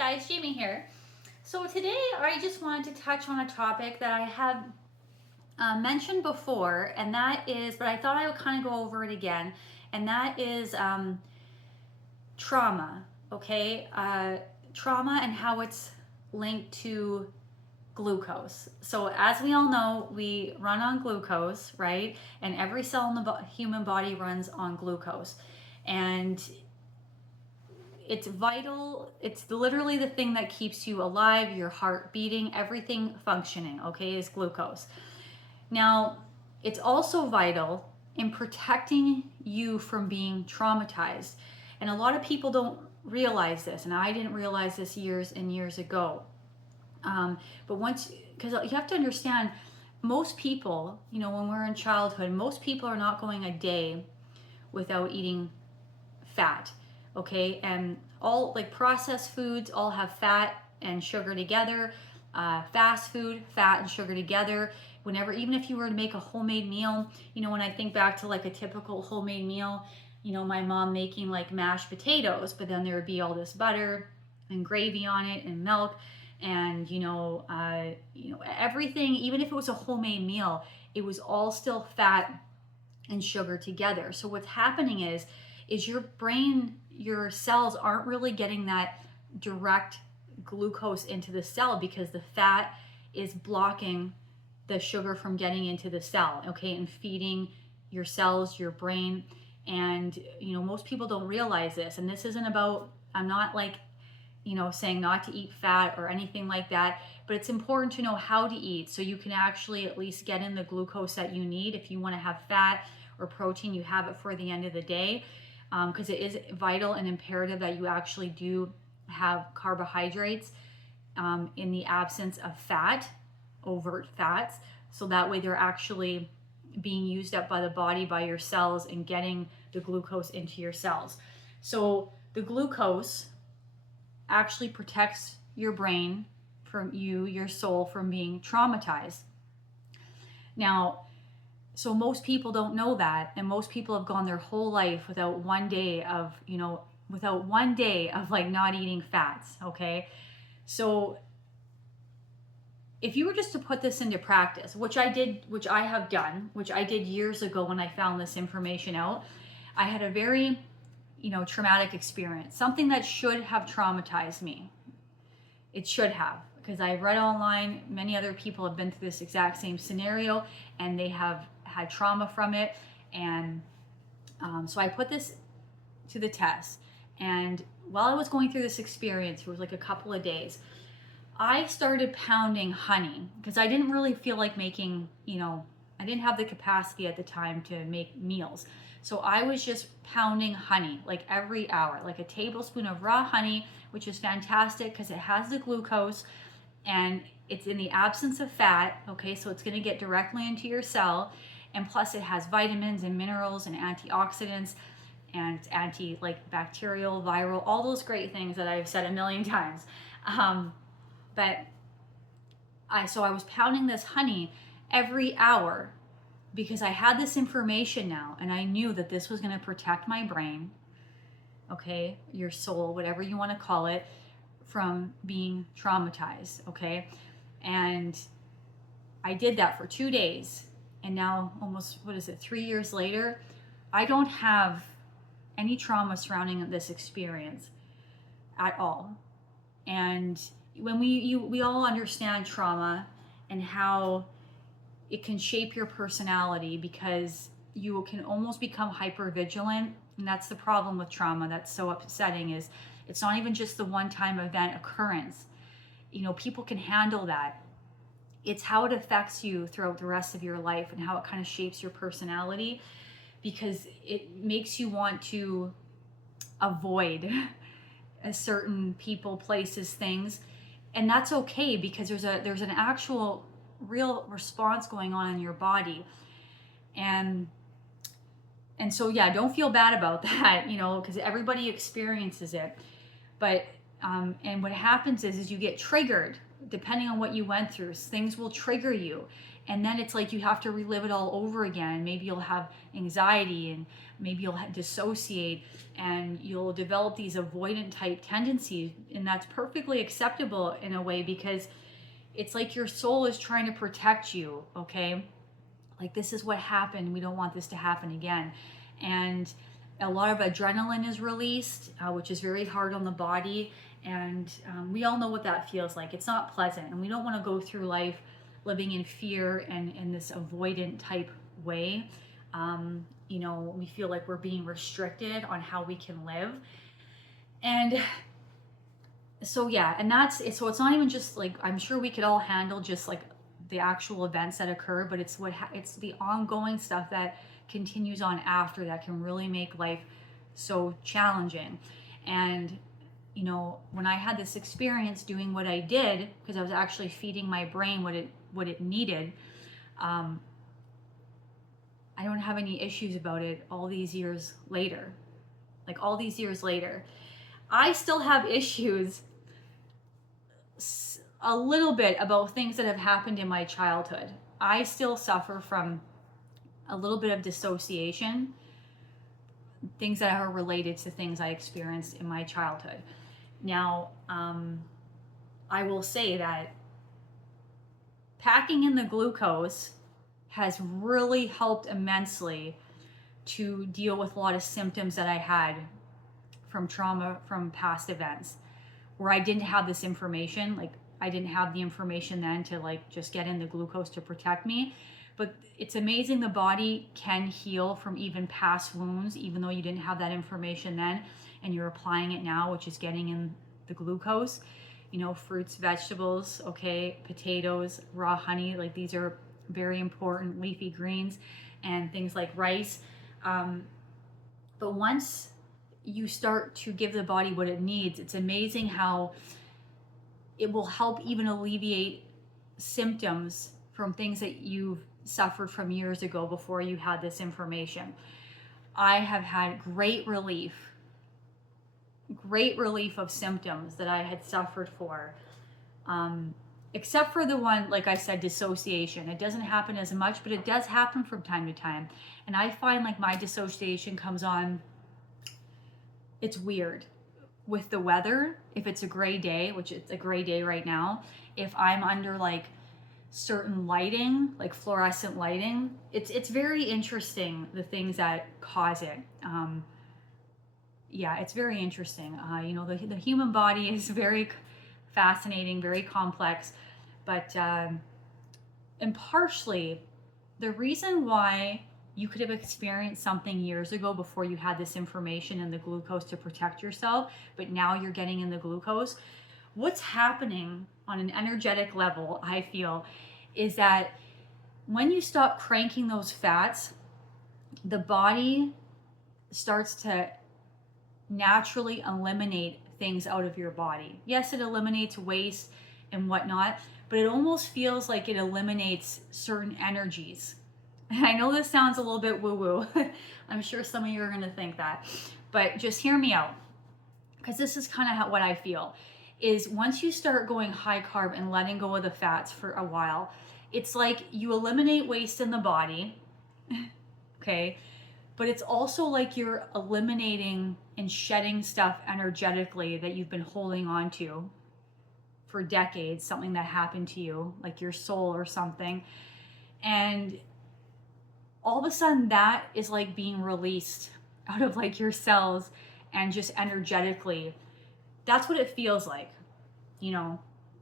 guys, Jamie here. So today I just wanted to touch on a topic that I have mentioned before, and that is, but I thought I would kind of go over it again, and that is trauma, okay? Trauma and how it's linked to glucose. So as we all know, we run on glucose, right? And every cell in the human body runs on glucose. And it's vital. It's literally the thing that keeps you alive, your heart beating, everything functioning, okay, is glucose. Now, it's also vital in protecting you from being traumatized. And a lot of people don't realize this, and I didn't realize this years and years ago. But once, because you have to understand, most people, when we're in childhood, most people are not going a day without eating fat. Okay, and all like processed foods all have fat and sugar together. Fast food, fat and sugar together. Even if you were to make a homemade meal, when I think back to like a typical homemade meal, my mom making like mashed potatoes, but then there would be all this butter and gravy on it and milk, and everything. Even if it was a homemade meal, it was all still fat and sugar together. So what's happening is your brain, your cells aren't really getting that direct glucose into the cell because the fat is blocking the sugar from getting into the cell, okay, and feeding your cells, your brain. And most people don't realize this. And this isn't about, I'm not like saying not to eat fat or anything like that, but it's important to know how to eat so you can actually at least get in the glucose that you need. If you want to have fat or protein, you have it for the end of the day. Because it is vital and imperative that you actually do have carbohydrates in the absence of fat, overt fats, so that way they're actually being used up by the body, by your cells, and getting the glucose into your cells. So the glucose actually protects your brain from your soul from being traumatized. Now, so most people don't know that, and most people have gone their whole life without one day of like not eating fats, okay? So if you were just to put this into practice, which I have done, which I did years ago when I found this information out, I had a very, traumatic experience, something that should have traumatized me. It should have, because I read online, many other people have been through this exact same scenario, and they have had trauma from it. And so I put this to the test. And while I was going through this experience, it was like a couple of days, I started pounding honey because I didn't really feel like making, I didn't have the capacity at the time to make meals. So I was just pounding honey like every hour, like a tablespoon of raw honey, which is fantastic because it has the glucose and it's in the absence of fat. Okay, so it's going to get directly into your cell. And plus it has vitamins and minerals and antioxidants and it's bacterial, viral, all those great things that I've said a million times. But I was pounding this honey every hour because I had this information now and I knew that this was going to protect my brain, okay, your soul, whatever you want to call it, from being traumatized, okay? And I did that for 2 days. And now almost, 3 years later, I don't have any trauma surrounding this experience at all. And when we all understand trauma and how it can shape your personality because you can almost become hypervigilant. And that's the problem with trauma that's so upsetting, is it's not even just the one-time event occurrence. People can handle that. It's how it affects you throughout the rest of your life and how it kind of shapes your personality, because it makes you want to avoid a certain people, places, things. And that's okay because there's an actual real response going on in your body. And so, yeah, don't feel bad about that, because everybody experiences it. But, and what happens is you get triggered depending on what you went through. Things will trigger you And then it's like you have to relive it all over again. Maybe you'll have anxiety, and maybe you'll dissociate, and you'll develop these avoidant type tendencies. And that's perfectly acceptable in a way, because it's like your soul is trying to protect you, okay? Like, this is what happened. We don't want this to happen again. And a lot of adrenaline is released, which is very hard on the body. And we all know what that feels like. It's not pleasant. And we don't want to go through life living in fear and in this avoidant type way. You know, we feel like we're being restricted on how we can live. And so, yeah, and that's it. So it's not even just like, I'm sure we could all handle just like the actual events that occur, but it's it's the ongoing stuff that continues on after that can really make life so challenging. And you know, when I had this experience doing what I did, because I was actually feeding my brain what it needed, I don't have any issues about it all these years later. Like, all these years later, I still have issues a little bit about things that have happened in my childhood. I still suffer from a little bit of dissociation, things that are related to things I experienced in my childhood. Now, I will say that packing in the glucose has really helped immensely to deal with a lot of symptoms that I had from trauma from past events, where I didn't have this information. Like, I didn't have the information then to like just get in the glucose to protect me. But it's amazing the body can heal from even past wounds, even though you didn't have that information then, and you're applying it now, which is getting in the glucose. You know, fruits, vegetables, okay, potatoes, raw honey, like these are very important, leafy greens, and things like rice. But once you start to give the body what it needs, it's amazing how it will help even alleviate symptoms from things that you've suffered from years ago before you had this information. I have had great relief of symptoms that I had suffered for, except for the one, like I said, dissociation. It doesn't happen as much, but it does happen from time to time. And I find like my dissociation comes on, it's weird with the weather. If it's a gray day, which it's a gray day right now, if I'm under like certain lighting, like fluorescent lighting, it's very interesting, the things that cause it. Yeah, it's very interesting. You know, the human body is very fascinating, very complex, but and partially the reason why you could have experienced something years ago before you had this information and the glucose to protect yourself, but now you're getting in the glucose. What's happening on an energetic level, I feel, is that when you stop cranking those fats, the body starts to naturally eliminate things out of your body. Yes, it eliminates waste and whatnot, but it almost feels like it eliminates certain energies. And I know this sounds a little bit woo-woo. I'm sure some of you are going to think that, but just hear me out, because this is kind of what I feel. Is once you start going high carb and letting go of the fats for a while, it's like you eliminate waste in the body, okay? But it's also like you're eliminating and shedding stuff energetically that you've been holding on to for decades, something that happened to you, like your soul or something. And all of a sudden that is like being released out of like your cells, and just energetically, that's what it feels like, you know.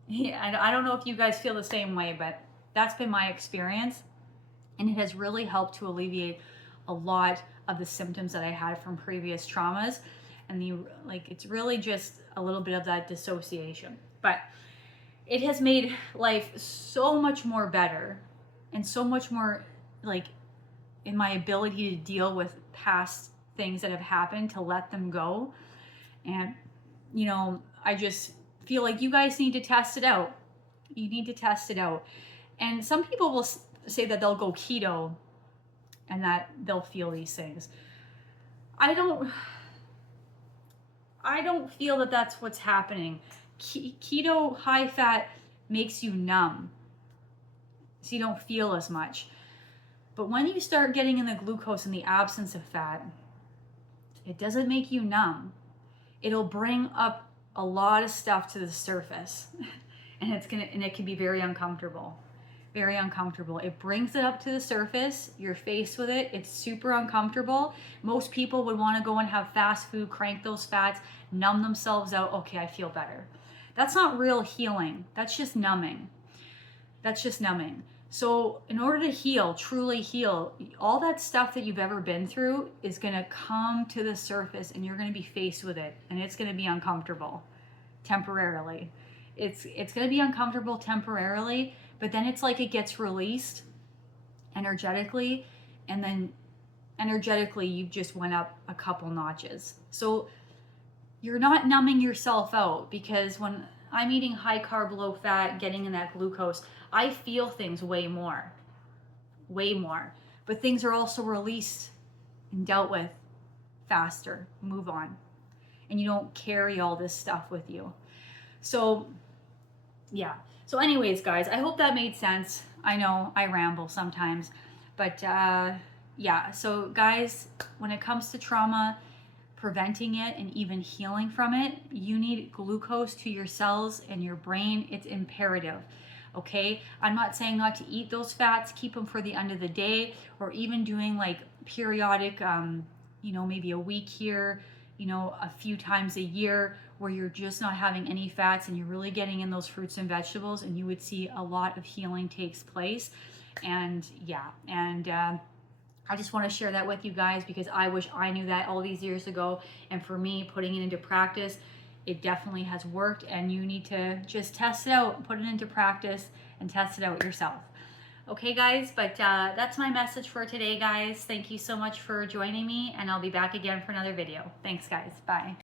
I don't know if you guys feel the same way, but that's been my experience, and it has really helped to alleviate a lot of the symptoms that I had from previous traumas. And it's really just a little bit of that dissociation, but it has made life so much more better, and so much more like in my ability to deal with past things that have happened, to let them go. And you know, I just feel like you guys need to test it out. You need to test it out. And some people will say that they'll go keto and that they'll feel these things. I don't feel that that's what's happening. Keto high fat makes you numb. so you don't feel as much. But when you start getting in the glucose in the absence of fat, it doesn't make you numb. It'll bring up a lot of stuff to the surface, and it can be very uncomfortable. Very uncomfortable. It brings it up to the surface. You're faced with it. It's super uncomfortable. Most people would want to go and have fast food, crank those fats, numb themselves out. Okay, I feel better. That's not real healing. That's just numbing. That's just numbing. So in order to heal, truly heal, all that stuff that you've ever been through is going to come to the surface, and you're going to be faced with it, and it's going to be uncomfortable temporarily. It's going to be uncomfortable temporarily, but then it's like it gets released energetically, and then energetically you just went up a couple notches. So you're not numbing yourself out, because when I'm eating high carb, low fat, getting in that glucose, I feel things way more. But things are also released and dealt with faster. Move on. And you don't carry all this stuff with you. So, yeah. So anyways, guys, I hope that made sense. I know I ramble sometimes. But, yeah. So, guys, when it comes to trauma, preventing it and even healing from it, you need glucose to your cells and your brain. It's imperative. Okay, I'm not saying not to eat those fats, keep them for the end of the day, or even doing like periodic, maybe a week here, a few times a year, where you're just not having any fats and you're really getting in those fruits and vegetables, and you would see a lot of healing takes place. And yeah, and I just want to share that with you guys, because I wish I knew that all these years ago. And for me, putting it into practice, it definitely has worked, and you need to just test it out, put it into practice, and test it out yourself. Okay, guys, but that's my message for today, guys. Thank you so much for joining me, and I'll be back again for another video. Thanks, guys. Bye.